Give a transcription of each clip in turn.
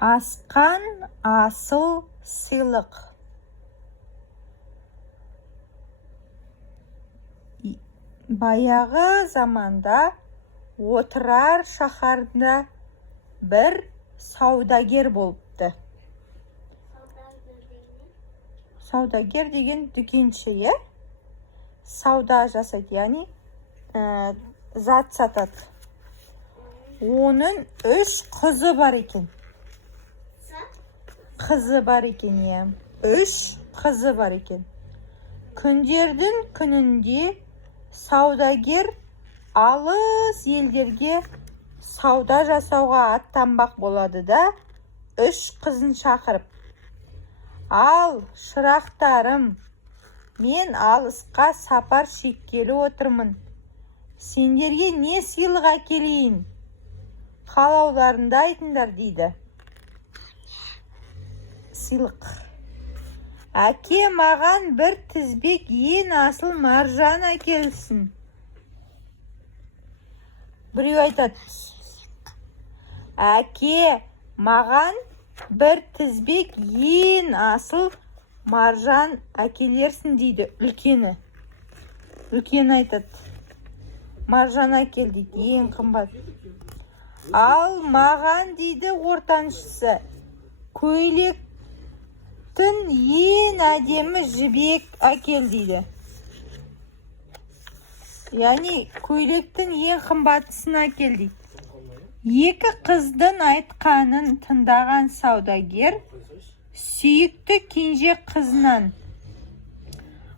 Асқан асыл сыйлық. Баяғы заманда отырар шаһарында бір саудагер болыпты. Саудагер деген дүкенші, сауда жасайды, яғни зат сатады. Оның 3 қызы бар екен. 3 қызы бар екен. Күндердің күнінде саудагер алыс елдерге сауда жасауға аттанбақ болады да, 3 қызын шақырып: "Ал, шырақтарым, мен алысқа сапар шеккелі отырмын. Сендерге не сыйлық әкелейін? Қалауларыңды айтыңдар" дейді. Сыйлық: "Әке, маған бір тізбек ең асыл маржан әкелсін." Біреу айтады: "Әке, маған бір тізбек ең асыл маржан әкелерсің" дейді үлкені. Үлкені айтады: "Маржан әкел" дейді, ең қымбат. "Ал маған" дейді ортаншысы, "көйлектің ең әдемі жібек әкел" дейді. Яғни көйлектің ең қымбатысын әкел дейді. 2 қыздың айтқанын тыңдаған саудагер сүйікті кенже қызынан: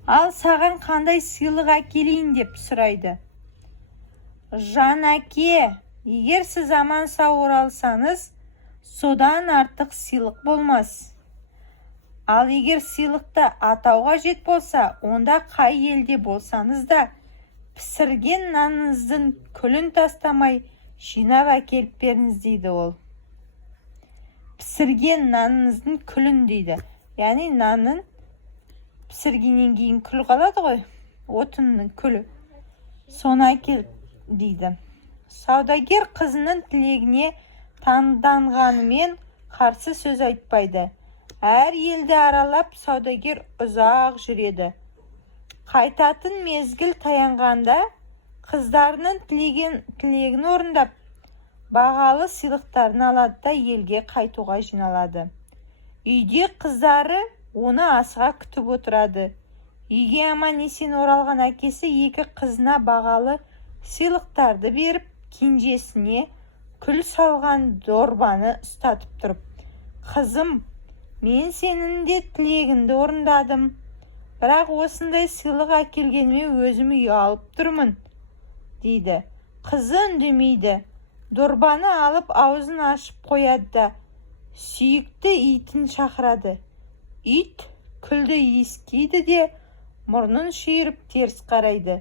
"Ал саған қандай сыйлық әкелейін?" деп сұрайды. "Жан әке, егер сіз аман сау оралсаңыз, содан артық сыйлық болмас. Ал егер сыйлықты атауға жет болса, онда қай елде болсаңыз да, пісірген наныңыздың күлін тастамай жинап әкеліп беріңіз" дейді ол. Пісірген наныңыздың күлін дейді. Яғни нанын пісіргеннен кейін күл қалады ғой, отынның күлі. Соны әкел дейді. Саудагер қызының тілегіне таңданғанымен қарсы сөз айтпайды. Әр елді аралап саудагер ұзақ жүреді. Қайтатын мезгіл таянғанда қыздарының тілегін орындап, бағалы сыйлықтарын алады да елге қайтуға жиналады. Үйде қыздары оны асыға күтіп отырады. Үйге аман-есен оралған әкесі 2 қызына бағалы сыйлықтарды беріп, кенжесіне күл салған дорбаны ұстатып тұрып: "Қызым, мен сенің де тілегіңді орындадым. Бірақ осындай сыйлық әкелгеніме өзім ұялып тұрмын" дейді. Қызы үндемейді. Дорбаны алып аузын ашып қояды да сүйікті итін шақырады. Ит күлді иіскейді де мұрнын шүйіріп теріс қарайды.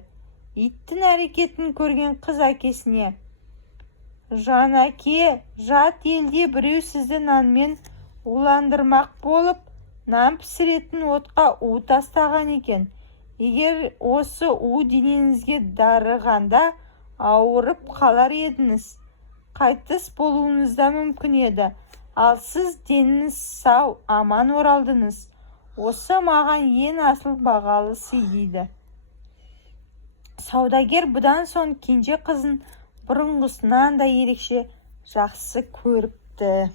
Иттің әрекетін көрген қыз әкесіне: "Жан әке, жат елде біреу сізді нанмен уландырмақ болып, нан пісіретін отқа у тастаған екен. Егер осы у денеңізге дарығанда ауырып қалар едіңіз, қайтыс болуыңыз да мүмкін еді. Ал сіз деніңіз сау, аман оралдыңыз. Осы маған ең асыл бағалы сый" дейді. Саудагер бұдан соң кенже қызын бұрынғысынан да ерекше жақсы көріпті.